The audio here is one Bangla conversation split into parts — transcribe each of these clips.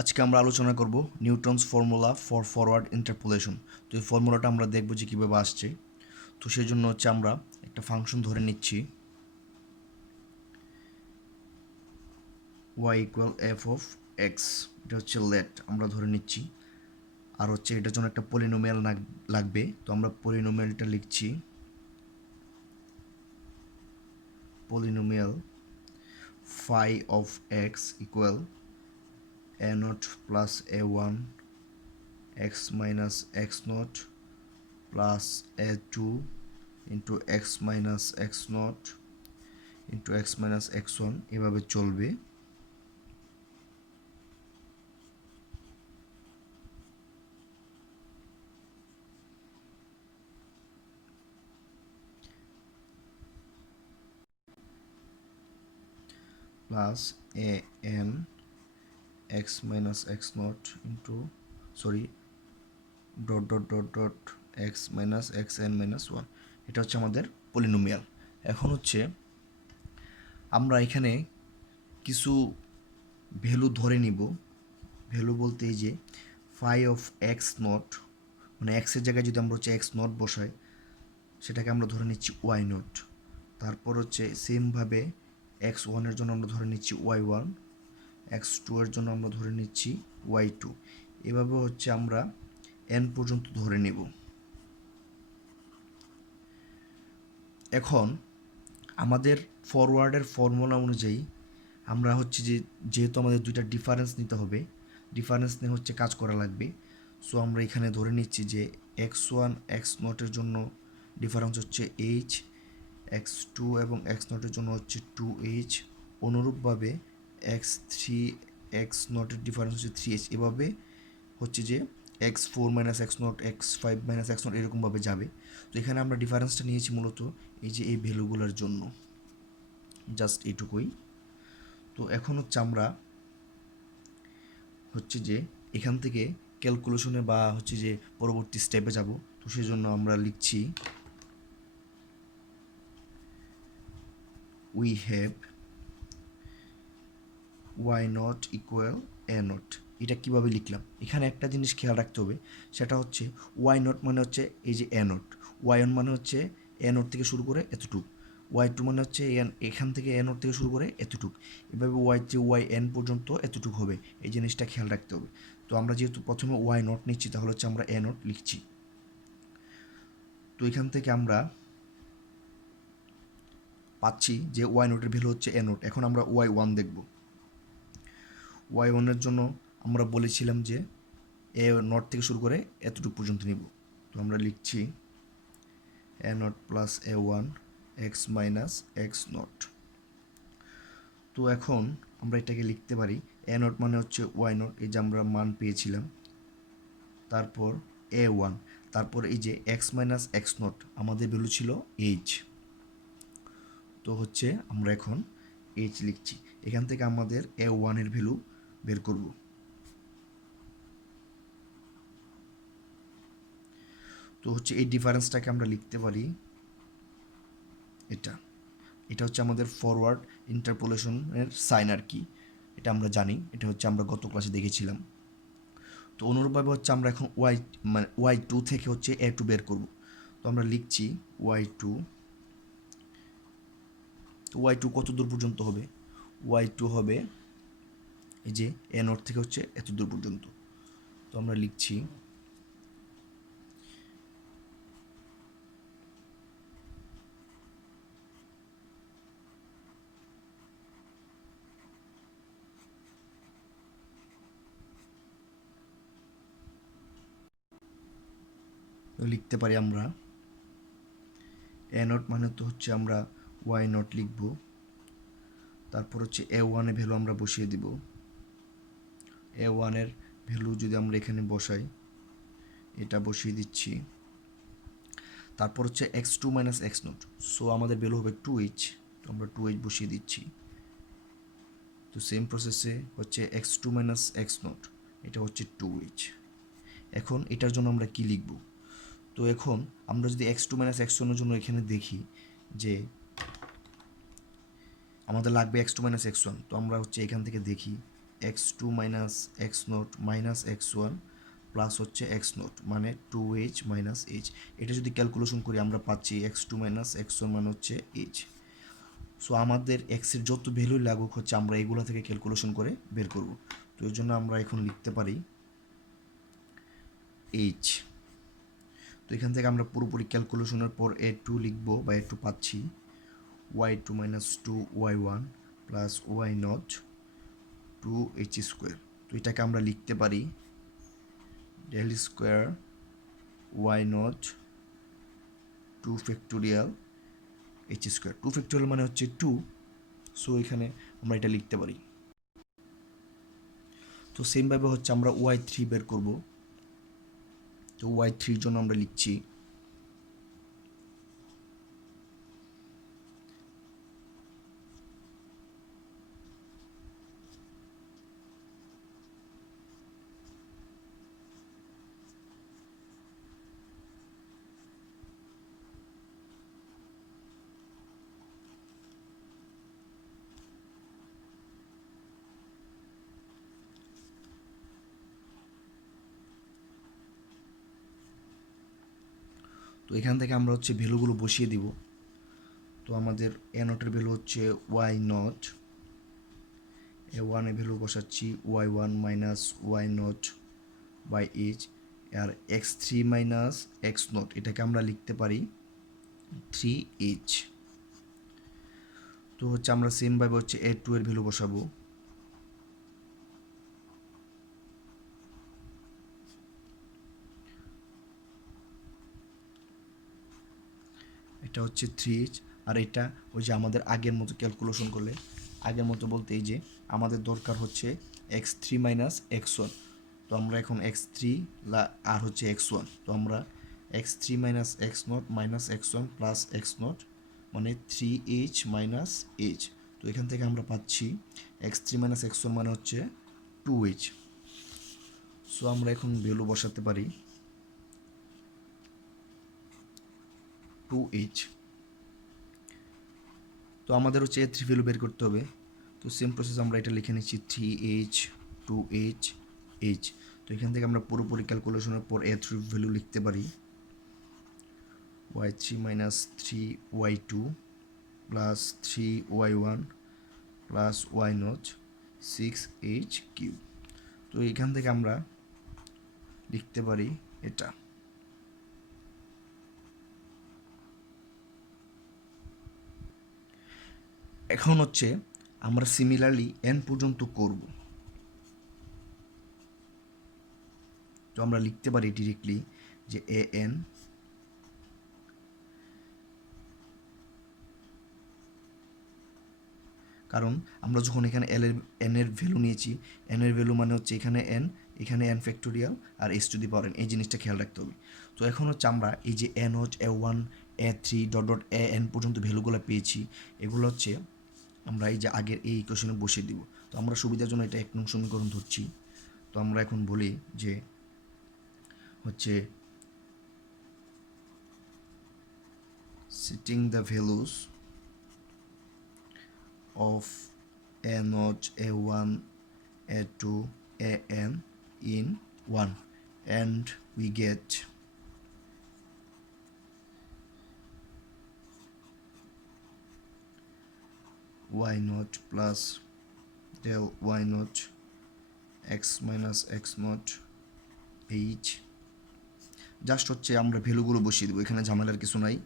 আজকে আমরা আলোচনা করব Newton's formula for forward interpolation. তো এই ফর্মুলাটা আমরা দেখব যে কীভাবে আসছে। তো সেই জন্য হচ্ছে আমরা একটা ফাংশন ধরে নিচ্ছি y equal F of x. এটা হচ্ছে লেট আমরা ধরে নিচ্ছি। আর হচ্ছে এটার জন্য একটা পলিনোমিয়াল লাগবে। তো আমরা পলিনোমিয়ালটা লিখছি polynomial phi of X equal A not plus A one x minus x not plus A two into X minus x not into X minus X one এভাবে চলবে। Plus A N X minus x not into sorry dot dot dot dot X minus X N minus one. এটা হচ্ছে আমাদের পলিনোমিয়াল। এখন হচ্ছে আমরা এখানে কিছু ভ্যালু ধরে নিব। ভ্যালু বলতে এই যে ফাই অফ এক্স নট, মানে এক্সের জায়গায় যদি আমরা হচ্ছে এক্স নট বসাই, সেটাকে আমরা ধরে নিচ্ছি ওয়াই নট। তারপর হচ্ছে সেমভাবে এক্স ওয়ানের জন্য আমরা ধরে নিচ্ছি ওয়াই ওয়ান, এক্স টু এর জন্য আমরা ধরে নিচ্ছি ওয়াই টু। এভাবে হচ্ছে আমরা এন পর্যন্ত ধরে নেব। এখন আমাদের ফরওয়ার্ডের ফর্মুলা অনুযায়ী আমরা হচ্ছে যেহেতু আমাদের দুইটা ডিফারেন্স নিতে হবে, ডিফারেন্স নিয়ে হচ্ছে কাজ করা লাগবে। সো আমরা এখানে ধরে নিচ্ছি যে এক্স ওয়ান এক্স নটের জন্য ডিফারেন্স হচ্ছে এইচ, এক্স টু এবং এক্স নটের জন্য হচ্ছে টু এইচ। অনুরূপভাবে এক্স থ্রি এক্স নটের ডিফারেন্স হচ্ছে থ্রি এইচ। এভাবে হচ্ছে যে x four minus x not x five minus x not এরকমভাবে যাবে। তো এখানে আমরা ডিফারেন্সটা নিয়েছি মূলত এই যে এই ভ্যালুগুলোর জন্য, জাস্ট এইটুকুই। তো এখন হচ্ছে আমরা হচ্ছে যে এখান থেকে ক্যালকুলেশনে বা হচ্ছে যে পরবর্তী স্টেপে যাব। তো সেই জন্য আমরা লিখছি we have Y not equal A not. এটা কীভাবে লিখলাম, এখানে একটা জিনিস খেয়াল রাখতে হবে, সেটা হচ্ছে ওয়াই নট মানে হচ্ছে এই যে এ নট, ওয়াই ওয়ান মানে হচ্ছে এ নট থেকে শুরু করে এতটুক, ওয়াই টু মানে হচ্ছে এখান থেকে এ নট থেকে শুরু করে এতটুক, এভাবে ওয়াই থ্রি ওয়াই এন পর্যন্ত এতটুক হবে। এই জিনিসটা খেয়াল রাখতে হবে। তো আমরা যেহেতু প্রথমে ওয়াই নট নিচ্ছি, তাহলে হচ্ছে আমরা এ নট লিখছি। তো এখান থেকে আমরা পাচ্ছি যে ওয়াই নোটের ভ্যালু হচ্ছে এ নোট। এখন আমরা ওয়াই ওয়ান দেখব। ওয়াই ওয়ানের জন্য আমরা বলেছিলাম যে এ নট থেকে শুরু করে এতটুকু পর্যন্ত নিব। তো আমরা লিখছি a not plus A one x minus x naught. তো এখন আমরা এটাকে লিখতে পারি এ নট মানে হচ্ছে ওয়াই নট, এই যে আমরা মান পেয়েছিলাম, তারপর এ ওয়ান, তারপর এই যে এক্স মাইনাস এক্স নট আমাদের ভ্যালু ছিল এইচ। তো হচ্ছে আমরা এখন এইচ লিখছি। এখান থেকে আমাদের এ ওয়ানের ভ্যালু বের করব। তো হচ্ছে এই ডিফারেন্সটাকে আমরা লিখতে পারি এটা। এটা হচ্ছে আমাদের ফরওয়ার্ড ইন্টারপোলেশনের সাইন আর কি, এটা আমরা জানি, এটা হচ্ছে আমরা গত ক্লাসে দেখেছিলাম। তো অনুরূপভাবে হচ্ছে আমরা এখন ওয়াই মানে ওয়াই টু থেকে হচ্ছে এ টু বের করব। তো আমরা লিখছি ওয়াই টু। তো ওয়াই টু কত দূর পর্যন্ত হবে, ওয়াই টু হবে এই যে এ নট থেকে হচ্ছে এত দূর পর্যন্ত। তো আমরা লিখছি লিখতে পারি আমরা এ নট মানে তো হচ্ছে আমরা ওয়াই নট লিখব, তারপর হচ্ছে এ ওয়ানের ভ্যালু আমরা বসিয়ে দিব। এ ওয়ানের ভ্যালু যদি আমরা এখানে বসাই, এটা বসিয়ে দিচ্ছি। তারপর হচ্ছে X two minus x not, so আমাদের ভ্যালু হবে টু এইচ। তো আমরা টু এইচ বসিয়ে দিচ্ছি। তো সেম প্রসেসে হচ্ছে X two minus x not, এটা হচ্ছে টু এইচ। এখন এটার জন্য আমরা কি লিখব, তো এখন আমরা যদি এক্স টু মাইনাস এক্স ওয়ানের জন্য এখানে দেখি যে আমাদের লাগবে X two minus X one. তো আমরা হচ্ছে এখান থেকে দেখি X two minus x not minus X one plus হচ্ছে এক্স নট মানে টু এইচ মাইনাস এইচ। এটা যদি ক্যালকুলেশন করি আমরা পাচ্ছি X two minus X one মানে হচ্ছে এইচ। সো আমাদের এক্সের যত ভ্যালু লাগুক হচ্ছে আমরা এগুলো থেকে ক্যালকুলেশন করে বের করব। তো এর জন্য আমরা এখন লিখতে পারি এইচ। তো এখান থেকে আমরা পুরোপুরি ক্যালকুলেশনের পর এ টু লিখবো বা এ টু পাচ্ছি Y two minus two Y one plus Y not two H square. তো এটাকে আমরা লিখতে পারি del square Y not two factorial H square. Two factorial মানে হচ্ছে টু, সো এখানে আমরা এটা লিখতে পারি। তো সেমভাবে হচ্ছে আমরা ওয়াই থ্রি বের করব। তো ওয়াই থ্রির জন্য আমরা লিখছি তো এখান থেকে আমরা হচ্ছে ভ্যালুগুলো বসিয়ে দিব। তো আমাদের এ নটের ভ্যালু হচ্ছে ওয়াই নট, এ ওয়ানের ভ্যালু বসাচ্ছি Y one minus Y not by H. আর X three minus x not এটাকে আমরা লিখতে পারি থ্রি এইচ। তো হচ্ছে আমরা সেমভাবে হচ্ছে এ টু এর ভ্যালু বসাবো। এটা হচ্ছে থ্রি এইচ। আর এটা ওই যে আমাদের আগের মতো ক্যালকুলেশন করলে, আগের মতো বলতে এই যে আমাদের দরকার হচ্ছে x three minus X one. তো আমরা এখন এক্স থ্রি আর হচ্ছে এক্স ওয়ান, তো আমরা x three minus x not minus X one plus x not মানে থ্রি এইচ মাইনাস এইচ। তো এখান থেকে আমরা পাচ্ছি x three minus X one মানে হচ্ছে টু এইচ। সো আমরা এখন ভ্যালু বসাতে পারি টু এইচ। তো আমাদের হচ্ছে এ থ্রি ভ্যালু বের করতে হবে। তো সেম প্রসেস আমরা এটা লিখে নিচ্ছি three H two H H. তো এখান থেকে আমরা পুরোপুরি ক্যালকুলেশনের পর এ থ্রি ভ্যালু লিখতে পারি Y three minus three Y two plus three Y one plus Y not six H cube. তো এখান থেকে আমরা লিখতে পারি এটা। এখন হচ্ছে আমরা সিমিলারলি এন পর্যন্ত করব। তো আমরা লিখতে পারি ডিরেক্টলি যে এ এন কারণ আমরা যখন এখানে এন এর ভ্যালু নিয়েছি, এন এর ভ্যালু মানে হচ্ছে এখানে এন ফ্যাক্টোরিয়াল আর S to the power N, এই জিনিসটা খেয়াল রাখতে হবে। তো এখন হচ্ছে আমরা এই যে এন হচ্ছে a one a three dot dot a n পর্যন্ত ভ্যালুগুলো পেয়েছি, এগুলো হচ্ছে আমরা এই যে আগের এই ইকুয়েশনে বসিয়ে দিব। তো আমরা সুবিধার জন্য এটা এক নং সমীকরণ ধরছি। তো আমরা এখন বলি যে হচ্ছে setting the values of a naught a1 a2 an in 1 and we get y naught plus del y naught x minus x naught h। Just হচ্ছে আমরা ভ্যালুগুলো বসিয়ে দেবো, এখানে ঝামেলার কিছু নাই।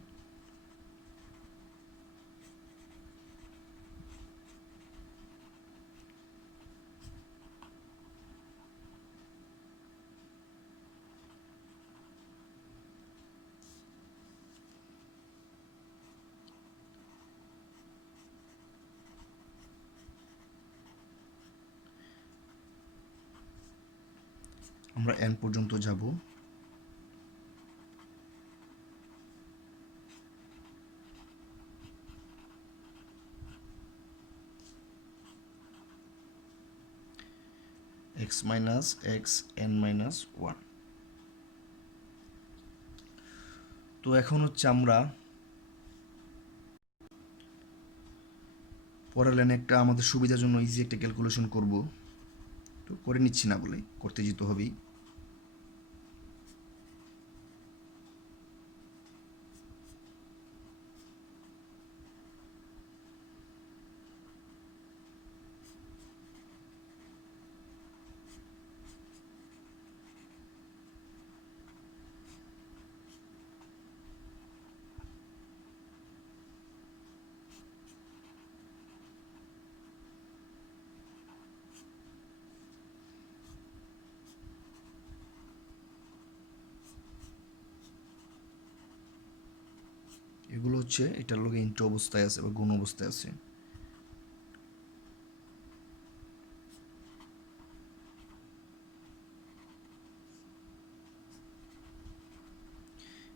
আমরা n পর্যন্ত যাব। x minus x n minus 1। তো এখন হচ্ছে আমরা পরের লাইনে একটা আমাদের সুবিধার জন্য ইজি একটা ক্যালকুলেশন করব। তো করে নিচ্ছি না বলে, করতে যেতে হবেই। এগুলো হচ্ছে এটার লগে ইন্ট্রো অবস্থায় আছে বা গুণ অবস্থায় আছে।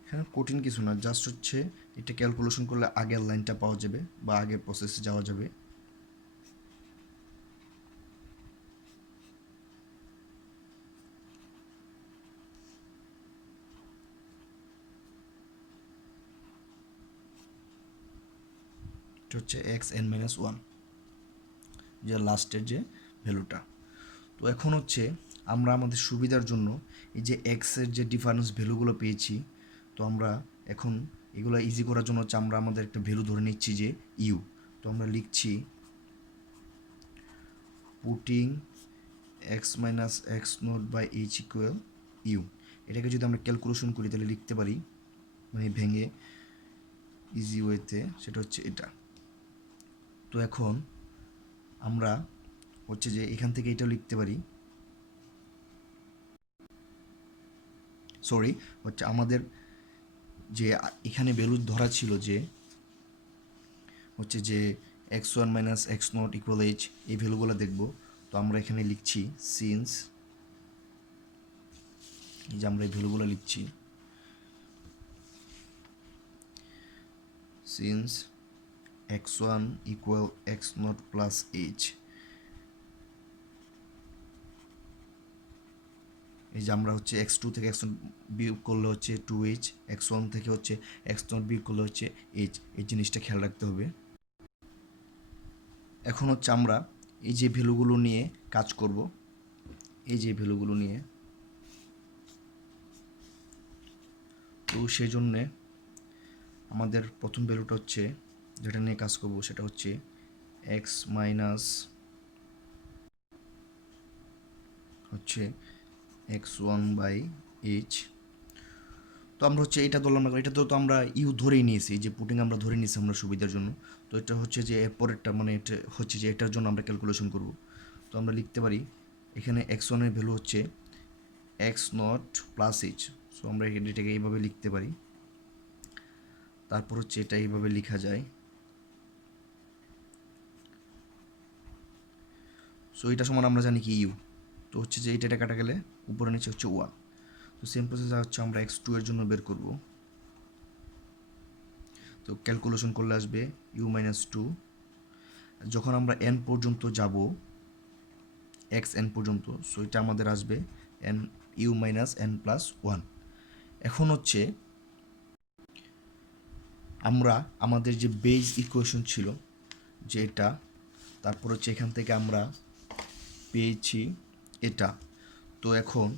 হ্যাঁ, কঠিন কিছু না, জাস্ট হচ্ছে এটা ক্যালকুলেশন করলে আগের লাইনটা পাওয়া যাবে বা আগের প্রসেসে যাওয়া যাবে। এটা হচ্ছে এক্স এন মাইনাস ওয়ান, যে লাস্টের যে ভ্যালুটা। তো এখন হচ্ছে আমরা আমাদের সুবিধার জন্য এই যে এক্সের যে ডিফারেন্স ভ্যালুগুলো পেয়েছি, তো আমরা এখন এগুলো ইজি করার জন্য হচ্ছে আমরা আমাদের একটা ভ্যালু ধরে নিচ্ছি যে ইউ। তো আমরা লিখছি putting X minus x not by H equal U. এটাকে যদি আমরা ক্যালকুলেশন করি তাহলে লিখতে পারি, মানে ভেঙে ইজি ওয়েতে, সেটা হচ্ছে এটা। তো এখন আমরা হচ্ছে যে এখান থেকে এটাও লিখতে পারি, সরি, হচ্ছে আমাদের যে এখানে ভ্যালু ধরা ছিল যে হচ্ছে যে x one minus x not equal H, এই ভ্যালুগুলো দেখব। তো আমরা এখানে লিখছি সিন্স, এই যে আমরা এই ভ্যালুগুলো লিখছি since x one equal x not plus H. এই যে আমরা হচ্ছে এক্স টু থেকে এক্স নট বিয়োগ করলে হচ্ছে টু এইচ, এক্স ওয়ান থেকে হচ্ছে এক্স নট বিয়োগ করলে হচ্ছে এইচ, এই জিনিসটা খেয়াল রাখতে হবে। এখন হচ্ছে আমরা এই যে ভ্যালুগুলো নিয়ে কাজ করব, এই যে ভ্যালুগুলো নিয়ে। তো সেই জন্যে আমাদের প্রথম ভ্যালুটা হচ্ছে যেটা নিয়ে কাজ করব সেটা হচ্ছে এক্স মাইনাস হচ্ছে এক্স ওয়ান বাই এইচ। তো আমরা হচ্ছে এটা ধরলাম না, এটা তো আমরা ইউ ধরেই নিয়েছি, যে পুটিং আমরা ধরে নিয়েছি আমরা সুবিধার জন্য। তো এটা হচ্ছে যে এরপরেরটা, মানে এটা হচ্ছে যে এটার জন্য আমরা ক্যালকুলেশন করব। তো আমরা লিখতে পারি এখানে এক্স ওয়ানের ভ্যালু হচ্ছে X not plus H. So আমরা এটাকে এইভাবে লিখতে পারি। তারপর হচ্ছে এটা এইভাবে লেখা যায়। সো এটা সমান আমরা জানি কি ইউ। তো হচ্ছে যে এটা কাটা গেলে উপরে নিচে হচ্ছে ওয়ান। তো সেম প্রসেস হচ্ছে আমরা এক্স টু এর জন্য বের করব। তো ক্যালকুলেশন করলে আসবে ইউ মাইনাস টু। যখন আমরা এন পর্যন্ত যাব, এক্স এন পর্যন্ত, সো এটা আমাদের আসবে N U minus N plus one. এখন হচ্ছে আমরা আমাদের যে বেজ ইকুয়েশন ছিল যে এটা, তারপর হচ্ছে এখান থেকে আমরা পেয়েছি এটা। তো এখন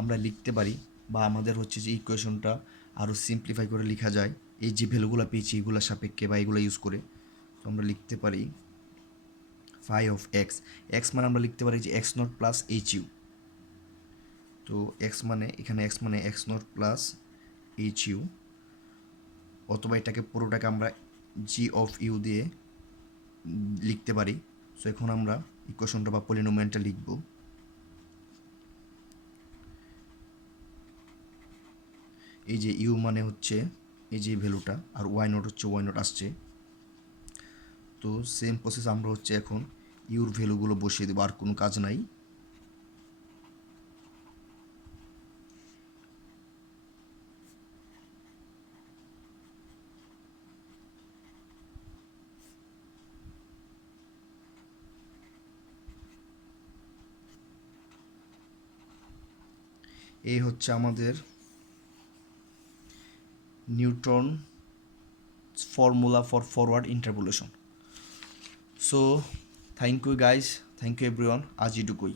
আমরা লিখতে পারি, বা আমাদের হচ্ছে যে ইকুয়েশনটা আরও সিম্পলিফাই করে লেখা যায় এই যে ভ্যালুগুলো পেয়েছি এগুলোর সাপেক্ষে বা এগুলো ইউজ করে। তো আমরা লিখতে পারি ফাই অফ এক্স, এক্স মানে আমরা লিখতে পারি যে x not plus H U. তো এক্স মানে এখানে এক্স মানে x not plus H U, অথবা এটাকে পুরোটাকে আমরা জি অফ ইউ দিয়ে লিখতে পারি। সো এখন আমরা ইকুয়েশনটা বা পলিনোমিয়ালটা লিখব। এই যে ইউ মানে হচ্ছে এই যে ভ্যালুটা, আর ওয়াই নট হচ্ছে ওয়াই নট আসছে। তো সেম প্রসেস আমরা হচ্ছে এখন ইউর ভ্যালুগুলো বসিয়ে দেবো, আর কোনো কাজ নাই। এই হচ্ছে আমাদের Newton formula for forward interpolation. So thank you guys, thank you everyone, আজ এটুকুই।